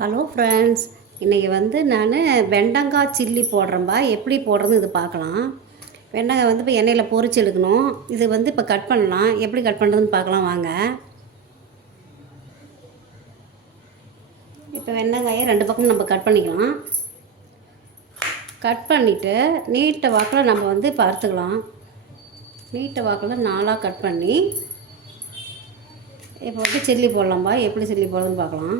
Hello friends, இன்றைக்கி நான் வெண்டங்காய் chilli போடுறேன்பா. எப்படி போடுறது இது பார்க்கலாம். வெண்டங்காய் இப்போ எண்ணெயில் பொரிச்சு எடுக்கணும். இது இப்போ கட் பண்ணலாம். எப்படி கட் பண்ணுறதுன்னு பார்க்கலாம் வாங்க. இப்போ வெண்டங்காயை 2 பக்கம் நம்ம கட் பண்ணிக்கலாம். கட் பண்ணிவிட்டு நீட்டை வாக்கில் நம்ம இப்போ அறுத்துக்கலாம். நீட்டை வாக்கில் 4ஆக கட் பண்ணி இப்போ சில்லி போடலாம்பா. எப்படி சில்லி போடுறதுன்னு பார்க்கலாம்.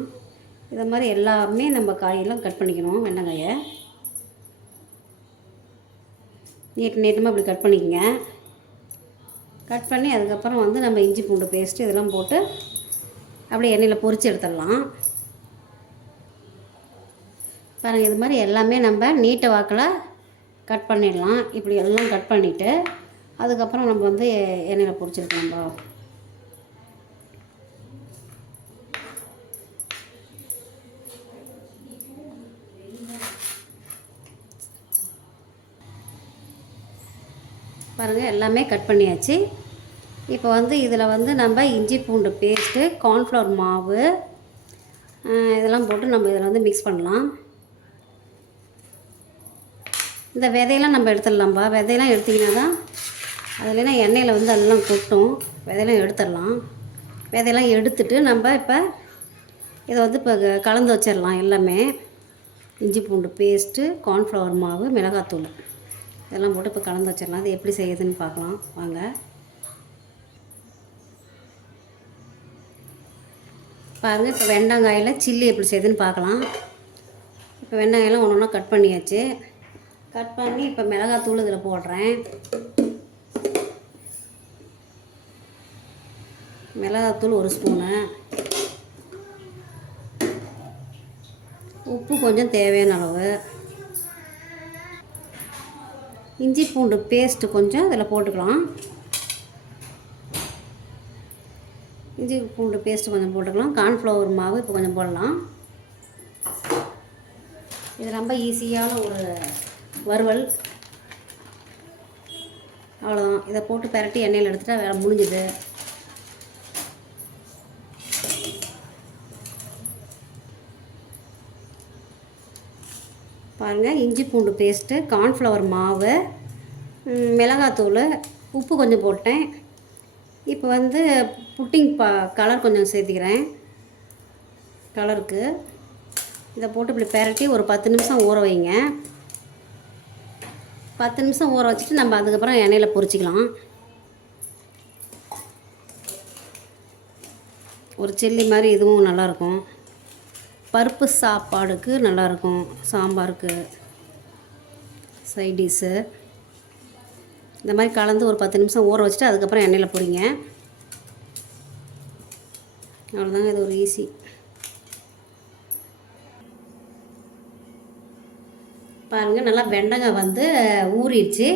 இதை மாதிரி எல்லாமே நம்ம காயெல்லாம் கட் பண்ணிக்கணும். வெண்டங்காயை நீட்டமாக இப்படி கட் பண்ணிக்கோங்க. கட் பண்ணி அதுக்கப்புறம் நம்ம இஞ்சி பூண்டு பேஸ்ட்டு இதெல்லாம் போட்டு அப்படியே எண்ணெயில் பொரித்து எடுத்துடலாம். பாருங்கள், இது மாதிரி எல்லாமே நம்ம நீட்டை வாக்கில் கட் பண்ணிடலாம். இப்படி எல்லாம் கட் பண்ணிவிட்டு அதுக்கப்புறம் நம்ம எண்ணெயில் பொரிச்சிருக்கலாம்பா. பாருங்கள், எல்லாமே கட் பண்ணியாச்சு. இப்போ இதில் நம்ம இஞ்சி பூண்டு பேஸ்ட்டு, கார்ன்ஃப்ளவர் மாவு இதெல்லாம் போட்டு நம்ம இதில் மிக்ஸ் பண்ணலாம். இந்த விதையெல்லாம் நம்ம எடுத்துடலாம்பா. விதையெல்லாம் எடுத்திங்கன்னா தான் அதில்னா எண்ணெயில் எல்லாம் கொட்டும். விதையெல்லாம் எடுத்துடலாம். விதையெல்லாம் எடுத்துட்டு நம்ம இப்போ இதை இப்போ கலந்து வச்சிடலாம். எல்லாமே இஞ்சி பூண்டு பேஸ்ட்டு, கார்ன்ஃப்ளவர் மாவு, மிளகாத்தூள் இதெல்லாம் போட்டு இப்போ கலந்து வச்சிடலாம். அது எப்படி செய்யுதுன்னு பார்க்கலாம் வாங்க. பாருங்கள், இப்போ வெண்டங்காயில் சில்லி எப்படி செய்யுதுன்னு பார்க்கலாம். இப்போ வெண்டங்காயெல்லாம் ஒன்று ஒன்றா கட் பண்ணியாச்சு. கட் பண்ணி இப்போ மிளகாத்தூள் இதில் போடுறேன். மிளகாத்தூள் 1 ஸ்பூனு, உப்பு கொஞ்சம் தேவையான அளவு, இஞ்சி பூண்டு பேஸ்ட்டு கொஞ்சம் இதில் போட்டுக்கலாம். இஞ்சி பூண்டு பேஸ்ட்டு கொஞ்சம் போட்டுக்கலாம். கார்ன்ஃப்ளவர் மாவு இப்போ கொஞ்சம் போடலாம். இது ரொம்ப ஈஸியான ஒரு வறுவல். அவ்வளோதான். இதை போட்டு பெரட்டி எண்ணெயில் எடுத்துகிட்டா வேலை முடிஞ்சுது. பாருங்கள், இஞ்சி பூண்டு பேஸ்ட்டு, கார்ன்ஃப்ளவர் மாவு, மிளகாத்தூள், உப்பு கொஞ்சம் போட்டேன். இப்போ புட்டிங் கலர் கொஞ்சம் சேர்த்திக்கிறேன். கலருக்கு இதை போட்டு இப்படி பெரட்டி ஒரு 10 நிமிஷம் ஊற வைங்க. 10 நிமிஷம் ஊற வச்சுட்டு நம்ம அதுக்கப்புறம் எண்ணெயில் பொரிச்சிக்கலாம். ஒரு சில்லி மாதிரி இதுவும் நல்லாயிருக்கும். பருப்பு சாப்பாடுக்கு நல்லாயிருக்கும். சாம்பாருக்கு சைடிஷ்ஷு இந்த மாதிரி கலந்து ஒரு 10 நிமிஷம் ஊற வச்சுட்டு அதுக்கப்புறம் எண்ணெயில் பொரிங்க. அவ்வளோதாங்க, இது ஒரு ஈஸி. பாருங்கள், நல்லா வெண்டங்காய் ஊறிடுச்சு.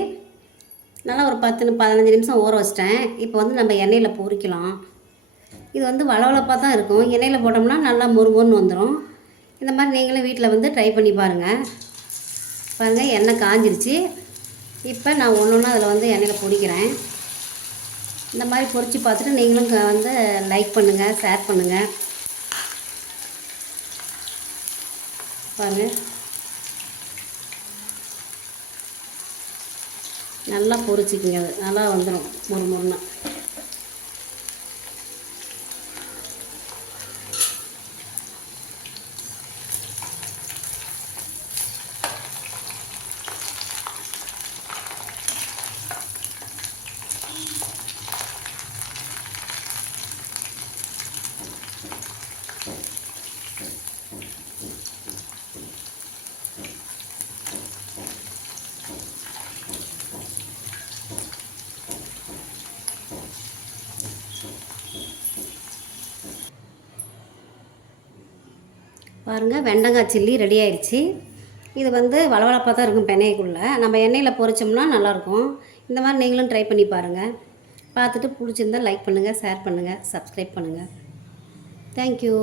நல்லா ஒரு 10-15 நிமிஷம் ஊற வச்சிட்டேன். இப்போ நம்ம எண்ணெயில் பொரிக்கலாம். இது வளவளப்பாக தான் இருக்கும். எண்ணெயில் போட்டோம்னா நல்லா மொறுமொறுன்னு வந்துடும். இந்த மாதிரி நீங்களும் வீட்டில் ட்ரை பண்ணி பாருங்கள். பாருங்கள், எண்ணெய் காஞ்சிருச்சு. இப்போ நான் ஒன்று ஒன்றா அதில் எண்ணெயில் பொரிக்கிறேன். இந்த மாதிரி பொரித்து பார்த்துட்டு நீங்களும் லைக் பண்ணுங்கள், ஷேர் பண்ணுங்கள். பாருங்கள், நல்லா பொரிச்சிக்கிங்க. அது நல்லா வந்துடும் மொறுமொறுன்னா. பாருங்கள், வெண்டங்காய் சில்லி ரெடி ஆயிடுச்சு. இது வளவளப்பாக தான் இருக்கும். பெனைக்குள்ளே நம்ம எண்ணெயில் பொரிச்சோம்னா நல்லாயிருக்கும். இந்த மாதிரி நீங்களும் ட்ரை பண்ணி பாருங்கள். பார்த்துட்டு பிடிச்சிருந்தால் லைக் பண்ணுங்கள், ஷேர் பண்ணுங்கள், சப்ஸ்கிரைப் பண்ணுங்கள். தேங்க்யூ.